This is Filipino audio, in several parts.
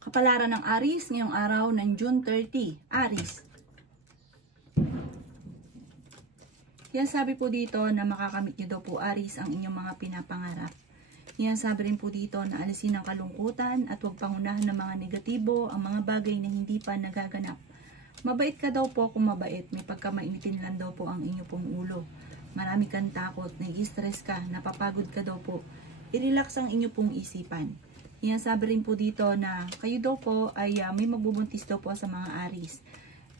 Kapalaran ng Aries ngayong araw ng June 30. Aries. Yan sabi po dito na makakamit nyo daw po Aries ang inyong mga pinapangarap. Yan sabi rin po dito na alisin ang kalungkutan at huwag pangunahan ng mga negatibo ang mga bagay na hindi pa nagaganap. Mabait ka daw po kung mabait, may pagkamainitin lang daw po ang inyo pong ulo. Marami kang takot, nai-stress ka, napapagod ka daw po. I-relax ang inyo pong isipan. Yan sabi rin po dito na kayo daw po ay may magbubuntis daw po sa mga Aries.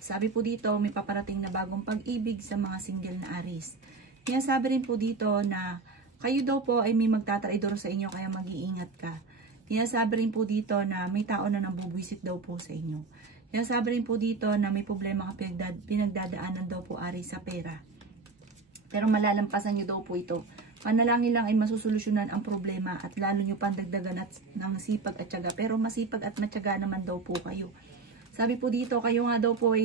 Sabi po dito may paparating na bagong pag-ibig sa mga single na Aries. Yan sabi rin po dito na kayo daw po ay may magtatraidor sa inyo kaya mag-iingat ka. Yan sabi rin po dito na may tao na nambubwisit daw po sa inyo. Yan sabi rin po dito na may problema ka pinagdadaanan daw po Aries sa pera. Pero malalampasan nyo daw po ito. Panalangin lang ay masusolusyonan ang problema at lalo nyo pandagdagan ng sipag at tiyaga. Pero masipag at matyaga naman daw po kayo. Sabi po dito, kayo nga daw po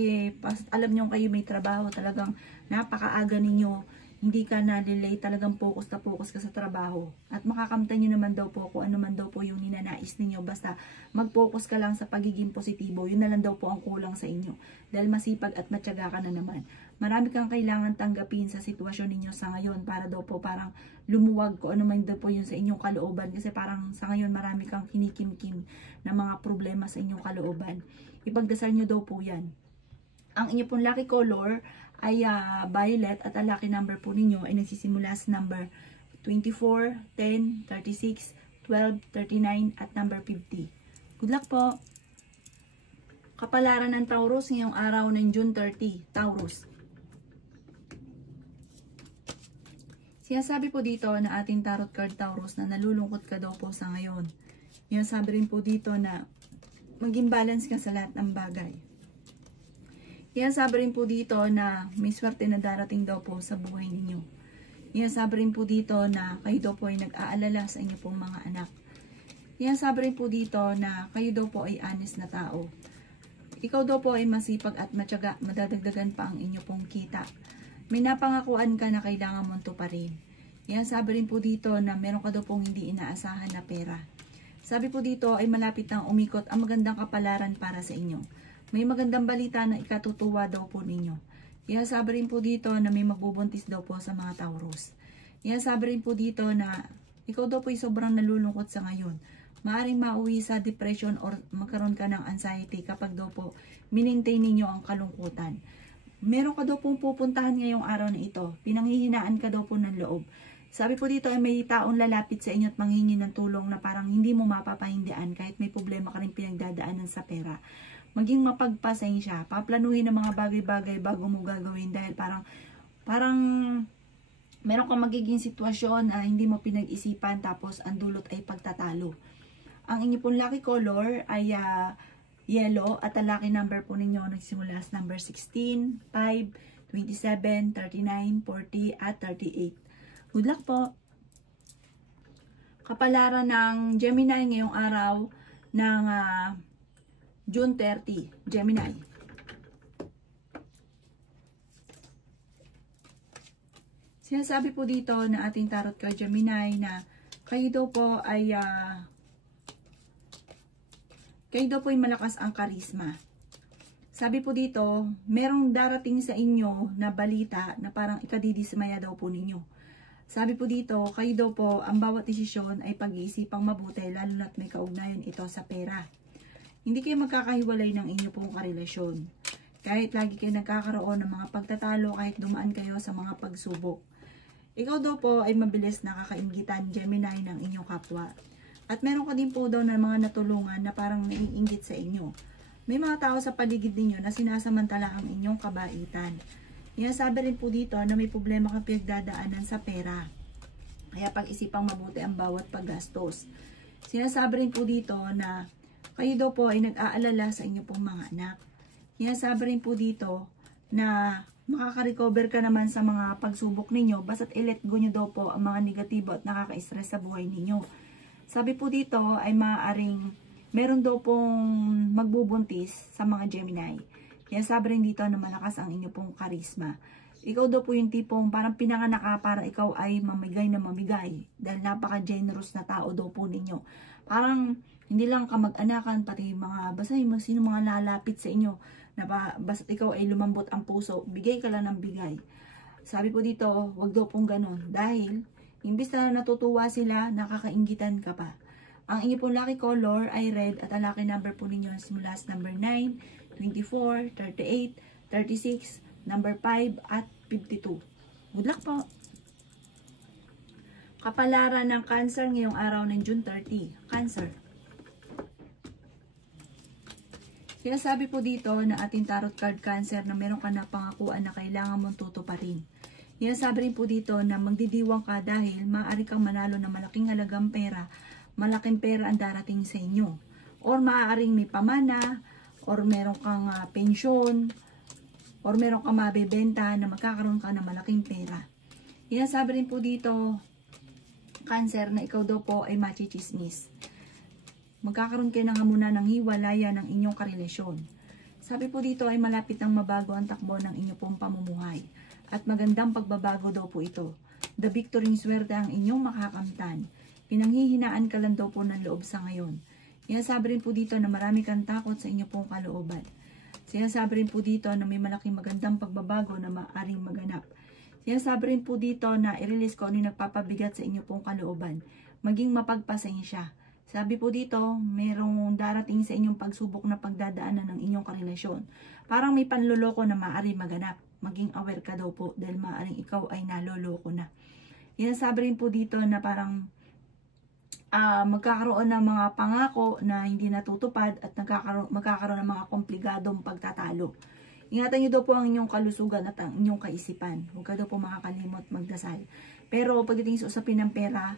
alam nyo kayo may trabaho, talagang napakaaga ninyo. Hindi ka na-delay, talagang focus na focus ka sa trabaho. At makakamtan nyo naman daw po kung ano man daw po yung ninanais ninyo. Basta mag-focus ka lang sa pagiging positibo. Yun na lang daw po ang kulang sa inyo. Dahil masipag at matyaga ka na naman. Marami kang kailangan tanggapin sa sitwasyon ninyo sa ngayon para daw po parang lumuwag ko ano man daw po yun sa inyong kalooban. Kasi parang sa ngayon marami kang kinikimkim na mga problema sa inyong kalooban. Ipagdasal nyo daw po yan. Ang inyo pong lucky color ay violet at ang lucky number po ninyo ay nagsisimula sa number 24, 10, 36, 12, 39 at number 50. Good luck po! Kapalaran ng Taurus ngayong araw ng June 30. Taurus. Sinasabi po dito na ating tarot card Taurus na nalulungkot ka daw po sa ngayon. Yan sabi rin po dito na maging balance ka sa lahat ng bagay. Yan sabi rin po dito na may swerte na darating daw po sa buhay ninyo. Yan sabi rin po dito na kayo daw po ay nag-aalala sa inyo pong mga anak. Yan sabi rin po dito na kayo daw po ay honest na tao. Ikaw daw po ay masipag at matyaga, madadagdagan pa ang inyo pong kita. May napangakuan ka na kailangan mong tuparin. Yan sabi rin po dito na meron ka daw pong hindi inaasahan na pera. Sabi po dito ay malapit nang umikot ang magandang kapalaran para sa inyo. May magandang balita na ikatutuwa daw po ninyo. Yan sabi rin po dito na may magbubuntis daw po sa mga Taurus. Yan sabi rin po dito na ikaw daw po ay sobrang nalulungkot sa ngayon. Maaring mauwi sa depression or magkaroon ka ng anxiety kapag daw po minintay ninyo ang kalungkutan. Meron ka daw pong pupuntahan ngayong araw na ito. Pinanghihinaan ka daw po ng loob. Sabi po dito ay may taong lalapit sa inyo at manghingi ng tulong na parang hindi mo mapapahindian kahit may problema ka rin pinagdadaanan sa pera. Maging mapagpasensya, paplanuhin ang mga bagay-bagay bago mo gagawin dahil parang meron kang magiging sitwasyon na hindi mo pinag-isipan tapos ang dulot ay pagtatalo. Ang inyo pong lucky color ay yellow at ang lucky number po ninyo nagsimula sa number 16, 5, 27, 39, 40 at 38. Good luck po! Kapalaran ng Gemini ngayong araw ng June 30, Gemini. Sinasabi po dito na ating tarot card Gemini na kayo daw po ay malakas ang karisma. Sabi po dito, merong darating sa inyo na balita na parang ikadidismaya daw po ninyo. Sabi po dito, kayo daw po, ang bawat desisyon ay pag-iisipang mabuti lalo na't may kaugnayan ito sa pera. Hindi kayo magkakahiwalay ng inyo pong karelasyon. Kahit lagi kayo nagkakaroon ng mga pagtatalo, kahit dumaan kayo sa mga pagsubok. Ikaw daw po ay mabilis nakakainggitan Gemini ng inyong kapwa. At meron ka din po daw ng mga natulungan na parang naiinggit sa inyo. May mga tao sa paligid ninyo na sinasamantala ang inyong kabaitan. Yan sabi rin po dito na may problema kang pinagdadaanan sa pera. Kaya pag-isipang mabuti ang bawat paggastos. Sinasabi rin po dito na kayo daw po ay nag-aalala sa inyo pong mga anak. Yan sabi rin po dito na makaka-recover ka naman sa mga pagsubok ninyo basta't i-let go nyo daw po ang mga negatibo at nakaka-stress sa buhay ninyo. Sabi po dito ay maaaring meron daw pong magbubuntis sa mga Gemini. Kaya sabi rin dito na malakas ang inyo pong karisma. Ikaw daw po yung tipong parang pinanganak ka para ikaw ay mamigay na mamigay. Dahil napaka-generous na tao daw po ninyo. Parang Hindi lang kamag-anakan, pati mga basahin mo sino mga lalapit sa inyo na basta ikaw ay lumambot ang puso, bigay ka lang ng bigay. Sabi po dito, wag daw pong ganon. Dahil, imbis na natutuwa sila, nakakainggitan ka pa. Ang inyo pong lucky color ay red at ang lucky number po ninyo simula sa number 9, 24, 38, 36, number 5 at 52. Good luck po! Kapalaran ng Cancer ngayong araw ng June 30. Cancer. Kaya sabi po dito na ating tarot card Cancer na meron ka na pangakuan na kailangan mong tutuparin. Kaya sabi rin po dito na magdidiwang ka dahil maaari kang manalo ng malaking halagang pera, malaking pera ang darating sa inyo. Or maaaring may pamana, or meron kang pensyon, or meron kang mabibenta na magkakaroon ka ng malaking pera. Kaya sabi rin po dito, Cancer, na ikaw daw po ay machichismis. Magkakaroon kayo ng hamuna ng hiwalayan ng inyong karelasyon. Sabi po dito ay malapit nang mabago ang takbo ng inyong pong pamumuhay. At magandang pagbabago daw po ito. The victory swerte ang inyong makakamtan. Pinanghihinaan ka lang daw po ng loob sa ngayon. Sinasabi rin po dito na marami kang takot sa inyong pong kalooban. Sinasabi rin po dito na may malaking magandang pagbabago na maaaring maganap. Sinasabi rin po dito na i-release ko ano yung nagpapabigat sa inyong pong kalooban. Maging mapagpasensya. Sabi po dito, merong darating sa inyong pagsubok na pagdadaanan ng inyong karelasyon. Parang may panloloko na maaari maganap. Maging aware ka daw po dahil maaaring ikaw ay naloloko na. Sabi rin po dito na parang magkakaroon ng mga pangako na hindi natutupad at magkakaroon ng mga komplikadong pagtatalo. Ingatan nyo daw po ang inyong kalusugan at ang inyong kaisipan. Huwag ka daw po makakalimot magdasal. Pero pagdating sa usapin ng pera,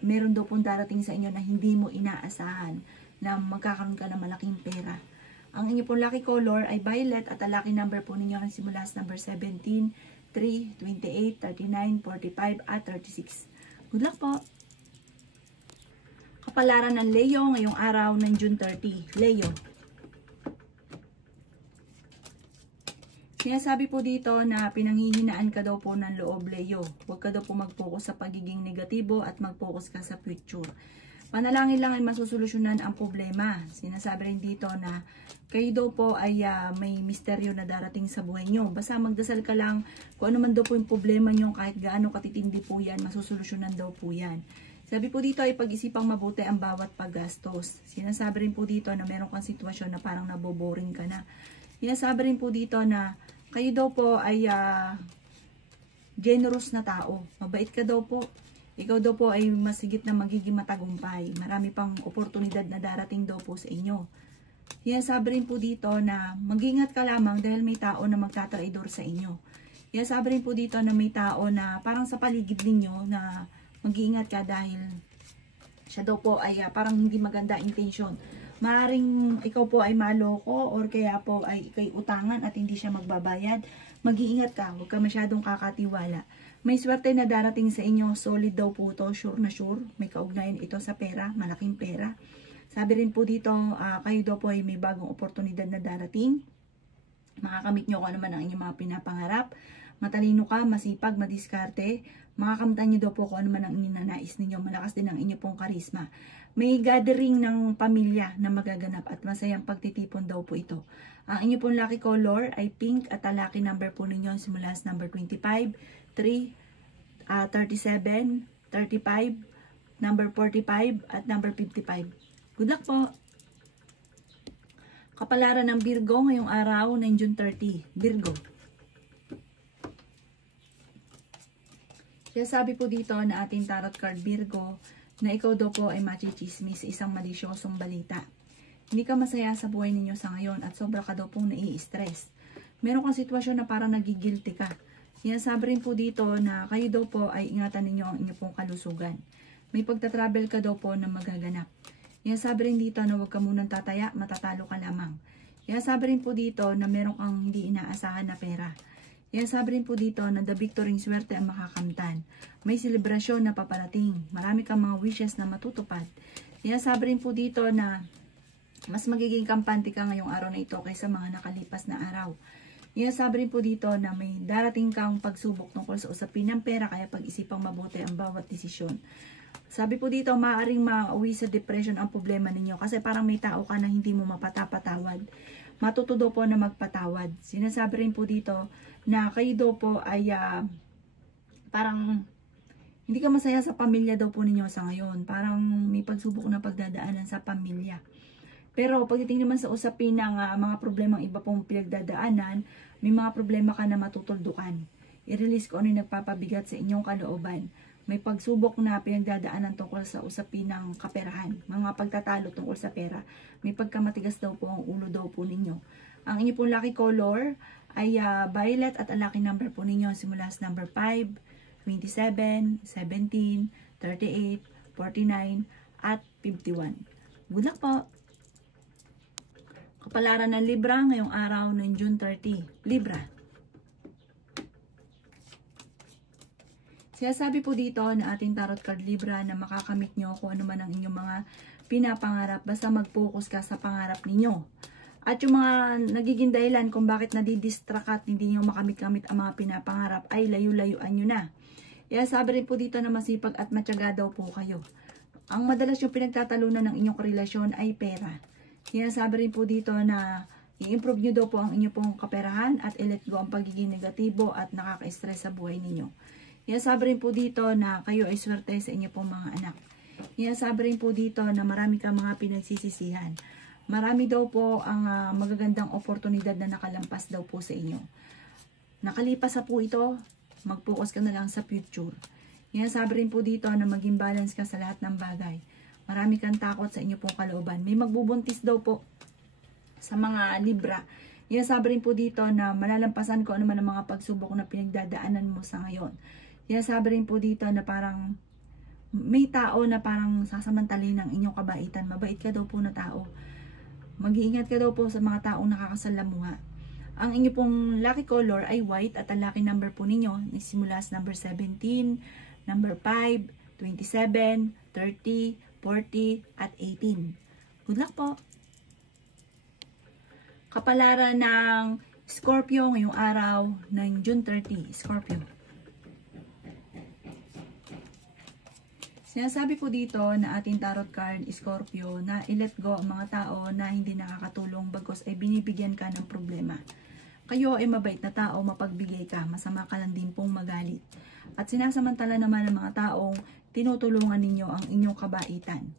meron daw pong darating sa inyo na hindi mo inaasahan na magkakaroon ka ng malaking pera. Ang inyo pong lucky color ay violet at ang lucky number po ninyo ang simula sa number 17, 3, 28, 39, 45 at 36. Good luck po! Kapalaran ng Leo ngayong araw ng June 30. Leo. Sinasabi po dito na pinanghihinaan ka daw po ng loob, Leo. Huwag ka daw po mag-focus sa pagiging negatibo at mag-focus ka sa future. Panalangin lang ay masusolusyonan ang problema. Sinasabi rin dito na kayo daw po ay may misteryo na darating sa buhay nyo. Basta magdasal ka lang kung ano man daw po yung problema nyo, kahit gaano katitindi po yan, masusolusyonan daw po yan. Sabi po dito ay pag-isipang mabuti ang bawat paggastos. Sinasabi rin po dito na meron kang sitwasyon na parang naboboring ka na. Sinasabi rin po dito na kayo daw po ay generous na tao. Mabait ka daw po. Ikaw daw po ay masigit na magiging matagumpay. Marami pang oportunidad na darating daw po sa inyo. Sinasabi rin po dito na mag-ingat ka lamang dahil may tao na magtatraidor sa inyo. Sinasabi rin po dito na may tao na parang sa paligid ninyo na mag-iingat ka dahil siya daw po ay parang hindi maganda intensyon. Maaring ikaw po ay maloko or kaya po ay ikay utangan at hindi siya magbabayad. Mag-iingat ka, huwag ka masyadong kakatiwala. May swerte na darating sa inyo, solid daw po to, sure na sure. May kaugnayan ito sa pera, malaking pera. Sabi rin po dito, kayo daw po ay may bagong oportunidad na darating. Makakamit nyo kung ano man ang inyong mga pinapangarap. Matalino ka, masipag, madiskarte. Makakamtan nyo daw po kung ano man ang inyong nanais ninyo. Malakas din ang inyong pong karisma. May gathering ng pamilya na magaganap at masayang pagtitipon daw po ito. Ang inyong pong lucky color ay pink at ang lucky number po ninyo simula sa number 25, 3, 37, 35, number 45 at number 55. Good luck po! Kapalaran ng Virgo ngayong araw ng June 30. Virgo. Kaya sabi po dito na ating tarot card Virgo na ikaw daw po ay machichismis sa isang malisyosong balita. Hindi ka masaya sa buhay ninyo sa ngayon at sobra ka daw pong nai-stress. Meron kang sitwasyon na parang nagigilty ka. Sinasabi rin po dito na kayo daw po ay ingatan ninyo ang inyong pong kalusugan. May pagta-travel ka daw po na magaganap. Sinasabi rin dito na huwag ka munang tataya, matatalo ka lamang. Sinasabi rin po dito na meron kang hindi inaasahan na pera. Sinasabi rin po dito na the victory swerte ang makakamtan. May selebrasyon na paparating. Marami kang mga wishes na matutupad. Sinasabi rin po dito na mas magiging kampante ka ngayong araw na ito kaysa mga nakalipas na araw. Sabi rin po dito na may darating kang pagsubok tungkol sa usapin ng pera, kaya pag-isipang mabuti ang bawat desisyon. Sabi po dito, maaaring mauwi sa depression ang problema ninyo kasi parang may tao ka na hindi mo mapatapatawad. Matuto daw po na magpatawad. Sinasabi rin po dito na kayo daw po ay parang hindi ka masaya sa pamilya daw po ninyo sa ngayon. Parang may pagsubok na pagdadaanan sa pamilya. Pero pagdating naman sa usapin ng mga problemang iba pong pinagdadaanan, may mga problema ka na matutuldukan. I-release ko ano yung nagpapabigat sa inyong kalooban. May pagsubok na pinagdadaanan tungkol sa usapin ng kaperahan. Mga pagtatalo tungkol sa pera. May pagkamatigas daw po ang ulo daw po ninyo. Ang inyo pong lucky color ay violet at ang lucky number po ninyo simula sa number 5, 27, 17, 38, 49, at 51. Good luck po! Kapalaran ng Libra ngayong araw ng June 30. Libra. Sinasabi po dito na ating tarot card Libra na makakamit nyo kung ano man ang inyong mga pinapangarap. Basta mag-focus ka sa pangarap ninyo. At yung mga nagiging dahilan kung bakit nadidistract at hindi nyo makamit-kamit ang mga pinapangarap ay layo-layuan nyo na. Sabi rin po dito na masipag at matyaga daw po kayo. Ang madalas yung pinagtatalunan ng inyong relasyon ay pera. Sabi rin po dito na i-improve nyo daw po ang inyong pong kaperahan at i-let go ang pagiging negatibo at nakaka-stress sa buhay ninyo. Sabi rin po dito na kayo ay swerte sa inyong pong mga anak. Sabi rin po dito na marami kang mga pinagsisisihan. Marami daw po ang magagandang oportunidad na nakalampas daw po sa inyo. Nakalipas sa po ito, mag-focus ka na lang sa future. Sabi rin po dito na maging balance ka sa lahat ng bagay. Marami kang takot sa inyo pong kalooban. May magbubuntis daw po sa mga Libra. Sabi rin po dito na malalampasan ko ano man ang mga pagsubok na pinagdadaanan mo sa ngayon. Sabi rin po dito na parang may tao na parang sasamantalin ng inyong kabaitan. Mabait ka daw po na tao. Mag-iingat ka daw po sa mga taong nakakasalamuha. Ang inyo pong lucky color ay white at ang lucky number po ninyo simula sa number 17, number 5, 27, 30, 40, at 18. Good luck po! Kapalaran ng Scorpio ngayong araw ng June 30. Scorpio. Sinasabi po dito na ating tarot card, Scorpio, na i-let go ang mga tao na hindi nakakatulong bagos ay binibigyan ka ng problema. Kayo ay mabait na tao, mapagbigay ka, masama ka lang din pong magalit. At sinasamantala naman ng mga taong tinutulungan ninyo ang inyong kabaitan.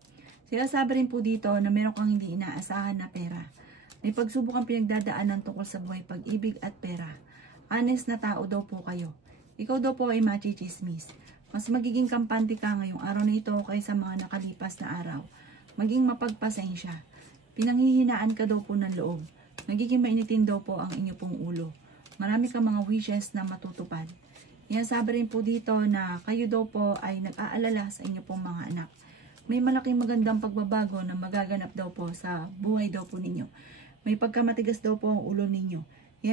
Sinasabi rin po dito na meron kang hindi inaasahan na pera. May pagsubok ang pinagdadaanan tungkol sa buhay, pag-ibig at pera. Honest na tao daw po kayo. Ikaw daw po ay machichismis. Mas magiging kampante ka ngayong araw na ito kaysa mga nakalipas na araw. Maging mapagpasensya. Pinanghihinaan ka daw po ng loob. Magiging mainitin daw po ang inyo pong ulo. Marami kang mga wishes na matutupad. Sabi rin po dito na kayo daw po ay nag-aalala sa inyo pong mga anak. May malaking magandang pagbabago na magaganap daw po sa buhay daw po ninyo. May pagkamatigas daw po ang ulo ninyo.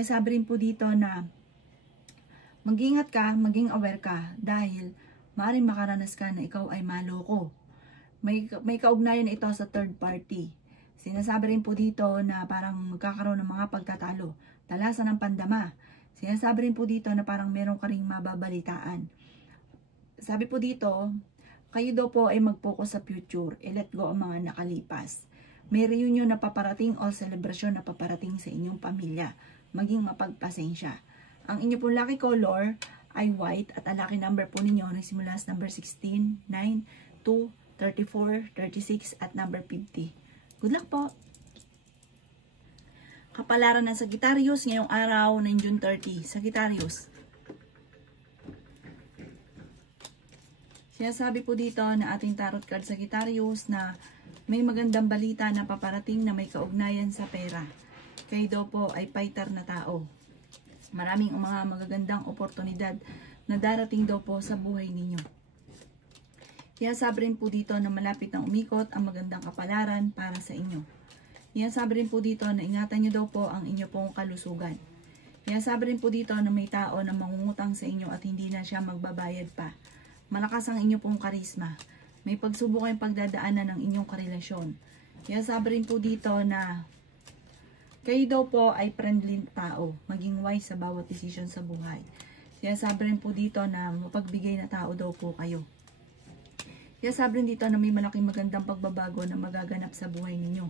Sabi rin po dito na mag-ingat ka, maging aware ka dahil maaaring makaranas ka na ikaw ay maloko. May kaugnayan ito sa third party. Sinasabi rin po dito na parang magkakaroon ng mga pagtatalo. Talasan ng pandama. Sinasabi rin po dito na parang meron ka ring mababalitaan. Sabi po dito, kayo daw po ay mag-focus sa future. I-let go ang mga nakalipas. May reunion na paparating o celebration na paparating sa inyong pamilya. Maging mapagpasensya. Ang inyo pong lucky color ay white at ang lucky number po ninyo nagsimula sa number 16, 9, 2, 34, 36 at number 50. Good luck po! Kapalaran ng Sagittarius ngayong araw ng June 30. Sagittarius. Sinasabi po dito na ating tarot card Sagittarius na may magandang balita na paparating na may kaugnayan sa pera. Kayo daw po ay fighter na tao. Maraming mga magagandang oportunidad na darating daw po sa buhay ninyo. Sinasabi rin po dito na malapit na umikot ang magandang kapalaran para sa inyo. Sabi rin po dito na ingatan nyo daw po ang inyo pong kalusugan. Sabi rin po dito na may tao na mangungutang sa inyo at hindi na siya magbabayad pa. Malakas ang inyo pong karisma. May pagsubok kayong pagdadaanan ng inyong karelasyon. Sabi rin po dito na Kayo daw po ay friendly tao, maging wise sa bawat decision sa buhay. Sinasabi rin po dito na mapagbigay na tao daw po kayo. Sinasabi rin dito na may malaking magandang pagbabago na magaganap sa buhay ninyo.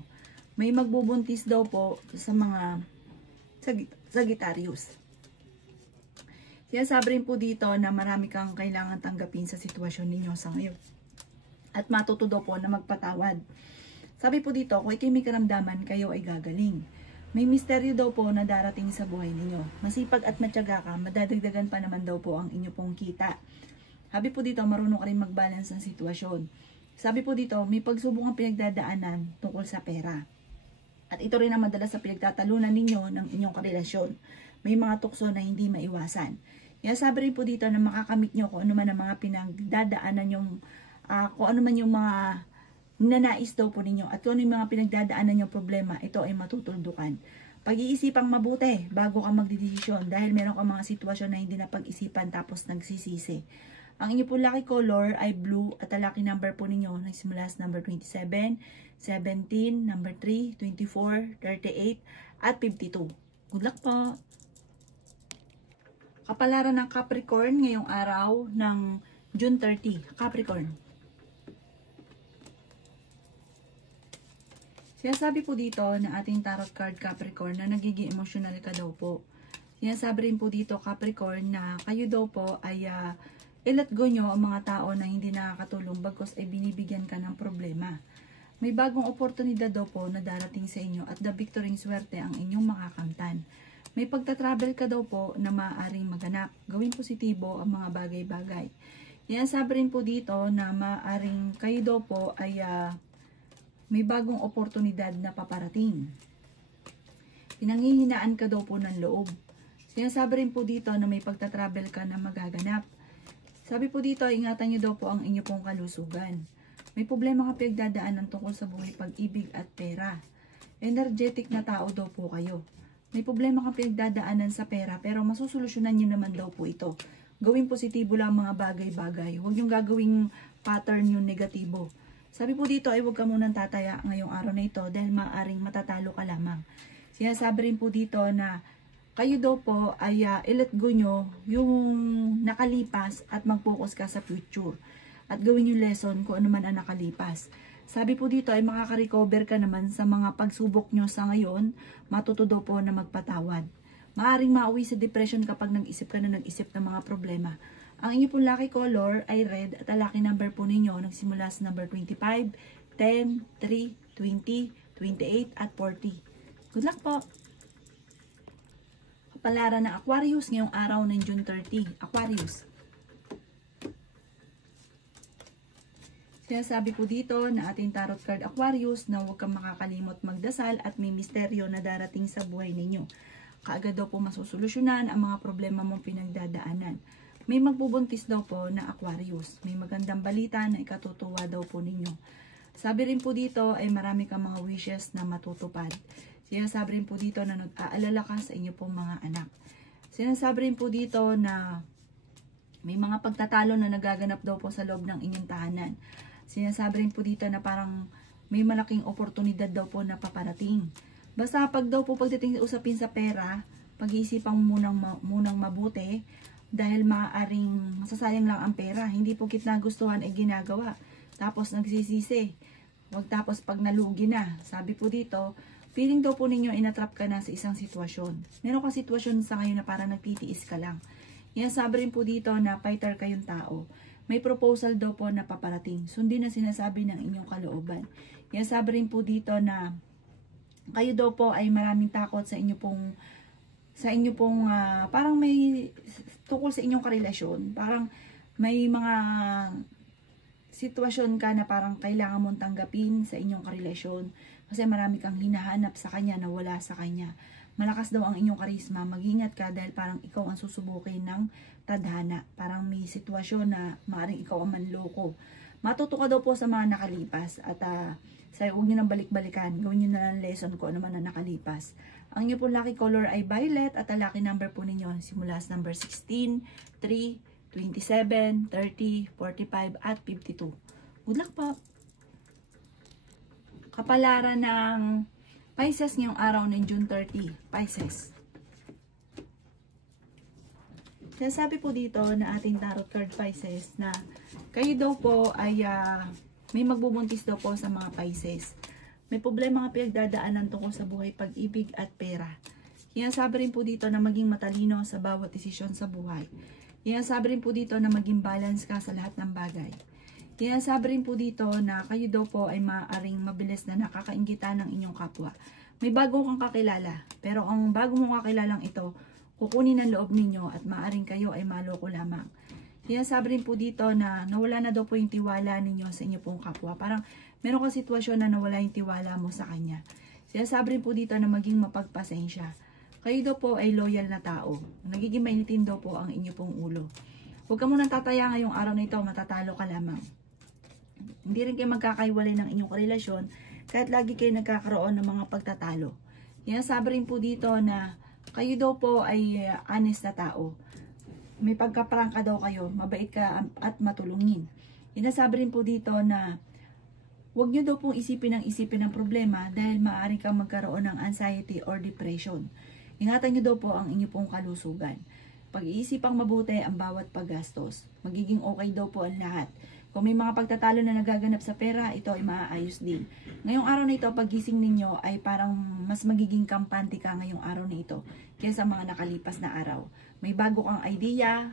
May magbubuntis daw po sa mga Sagittarius. Sinasabi rin po dito na marami kang kailangan tanggapin sa sitwasyon ninyo sa ngayon. At matuto daw po na magpatawad. Sabi po dito, kung ikay may karamdaman, kayo ay gagaling. May misteryo daw po na darating sa buhay ninyo. Masipag at matyaga ka, madadagdagan pa naman daw po ang inyo pong kita. Sabi po dito, marunong ka rin mag-balance ng sitwasyon. Sabi po dito, may pagsubok ang pinagdadaanan tungkol sa pera. At ito rin ang madalas sa pinagtatalunan ninyo ng inyong karelasyon. May mga tukso na hindi maiwasan. Kaya sabi rin po dito na makakamit nyo kung ano man ang mga pinagdadaanan yung, kung ano man yung mga nanais daw po ninyo at kung ano yung mga pinagdadaanan yung problema, ito ay matutuldukan. Pag-iisipang mabuti bago ka magdedesisyon dahil meron kang mga sitwasyon na hindi na pag-isipan tapos nagsisisi. Ang inyo po lucky color ay blue at ang lucky number po ninyo nagsimula sa number 27, 17, number 3, 24, 38 at 52. Good luck po! Kapalaran ng Capricorn ngayong araw ng June 30. Capricorn. Sinasabi po dito na ating tarot card Capricorn na nagiging emotional ka daw po. Sinasabi rin po dito Capricorn na kayo daw po ay i-let go nyo ang mga tao na hindi nakakatulong bagkus ay binibigyan ka ng problema. May bagong oportunidad daw po na darating sa inyo at the victory swerte ang inyong makakamtan. May pagta-travel ka daw po na maaaring maganap. Gawin positibo ang mga bagay-bagay. Sinasabi rin po dito na maaaring kayo daw po ay may bagong oportunidad na paparating. Pinanghihinaan ka daw po ng loob. Sinasabi rin po dito na may pagta-travel ka na magaganap. Sabi po dito, ingatan nyo daw po ang inyo pong kalusugan. May problema ka pinagdadaanan tungkol sa buhay, pag-ibig at pera. Energetic na tao daw po kayo. May problema ka pinagdadaanan sa pera pero masusolusyonan nyo naman daw po ito. Gawin positibo lang mga bagay-bagay. Huwag yung gagawing pattern yung negatibo. Sabi po dito ay huwag ka munang tataya ngayong araw na ito dahil maaaring matatalo ka lamang. Sinasabi rin po dito na kayo daw po ay i-let go nyo yung nakalipas at mag-focus ka sa future. At gawin yung lesson kung ano man ang nakalipas. Sabi po dito ay makaka-recover ka naman sa mga pagsubok nyo sa ngayon, matuto daw po na magpatawad. Maaring mauwi sa depression kapag nag-isip ka na nag-isip ng mga problema. Ang inyo pong lucky color ay red at ang lucky number po ninyo nagsimula sa number 25, 10, 3, 20, 28 at 40. Good luck po! Kapalaran ng Aquarius ngayong araw ng June 30. Aquarius. Sinasabi po dito na ating tarot card Aquarius na huwag kang makakalimot magdasal at may misteryo na darating sa buhay ninyo. Kaagad daw po masusolusyonan ang mga problema mong pinagdadaanan. May magbubuntis daw po na Aquarius. May magandang balita na ikatutuwa daw po ninyo. Sabi rin po dito ay marami kang mga wishes na matutupad. Sinasabi rin po dito na nag-aalala ka sa inyo pong mga anak. Sinasabi rin po dito na may mga pagtatalo na nagaganap daw po sa loob ng inyong tahanan. Sinasabi rin po dito na parang may malaking oportunidad daw po na paparating. Basta pag daw po pagdating usapin sa pera, pag-iisipan munang mabuti dahil maaaring masasayang lang ang pera. Hindi po kita nagustuhan ay ginagawa. Tapos nagsisisi. Wag tapos pag nalugi na. Sabi po dito, feeling daw po ninyo inatrap ka na sa isang sitwasyon. Meron ka sitwasyon sa ngayon na parang nagtitiis ka lang. Yan sabi rin po dito na fighter kayong tao. May proposal daw po na paparating. Sundin na sinasabi ng inyong kalooban. Yan sabi rin po dito na kayo daw po ay maraming takot sa inyo pong parang may tungkol sa inyong karelasyon. Parang may mga sitwasyon ka na parang kailangan mong tanggapin sa inyong karelasyon. Kasi marami kang hinahanap sa kanya na wala sa kanya. Malakas daw ang inyong karisma. Mag-ingat ka dahil parang ikaw ang susubukin ng tadhana. Parang may sitwasyon na maaaring ikaw ang manloko. Matuto ka daw po sa mga nakalipas. At huwag nyo nang balik-balikan. Gawin nyo na lang lesson kung ano man na nakalipas. Ang inyo po lucky color ay violet. At ang lucky number po ninyo simula sa number 16, 3, 27, 30, 45 at 52. Good luck po! Kapalaran ng Pisces ngayong araw ng June 30. Pisces. Sabi po dito na ating tarot card Pisces na kayo daw po ay may magbubuntis daw po sa mga Pisces. May problema nga pinagdadaanan tungkol sa buhay, pag-ibig at pera. Sabi rin po dito na maging matalino sa bawat desisyon sa buhay. Sabi rin po dito na maging balance ka sa lahat ng bagay. Sabi rin po dito na kayo daw po ay maaaring mabilis na nakakainggitan ng inyong kapwa. May bago kang kakilala, pero ang bago mong kakilalang ito, kukunin ang loob ninyo at maaaring kayo ay maloko lamang. Sabi rin po dito na nawala na daw po yung tiwala ninyo sa inyo pong kapwa. Parang meron kang sitwasyon na nawala yung tiwala mo sa kanya. Sabi rin po dito na maging mapagpasensya. Kayo daw po ay loyal na tao. Nagiging mainitin daw po ang inyo pong ulo. Huwag ka munang tataya ngayong araw na ito, matatalo ka lamang. Hindi rin kayo magkakaiwalay ng inyong relasyon kahit lagi kayo nagkakaroon ng mga pagtatalo. Sabi rin po dito na kayo daw po ay honest na tao. May pagkaprangka daw kayo, mabait ka at matulungin. Sabi rin po dito na huwag nyo daw pong isipin ng problema dahil maaari kang magkaroon ng anxiety or depression. Ingatan nyo daw po ang inyo pong kalusugan. Pag-iisipang mabuti ang bawat paggastos. Magiging okay daw po ang lahat. Kung may mga pagtatalo na nagaganap sa pera, ito ay maaayos din. Ngayong araw na ito, paggising ninyo ay parang mas magiging kampante ka ngayong araw na ito kaysa mga nakalipas na araw. May bago kang idea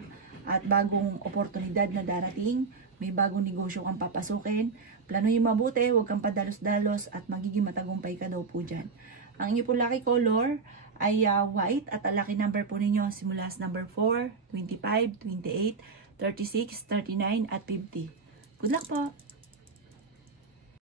at bagong oportunidad na darating. May bagong negosyo kang papasukin. Plano yung mabuti, huwag kang padalos-dalos at magiging matagumpay ka daw po dyan. Ang inyo po lucky color ay white at ang lucky number po ninyo simula sa number 4, 25, 28, 36, 39 at 50. Good luck po!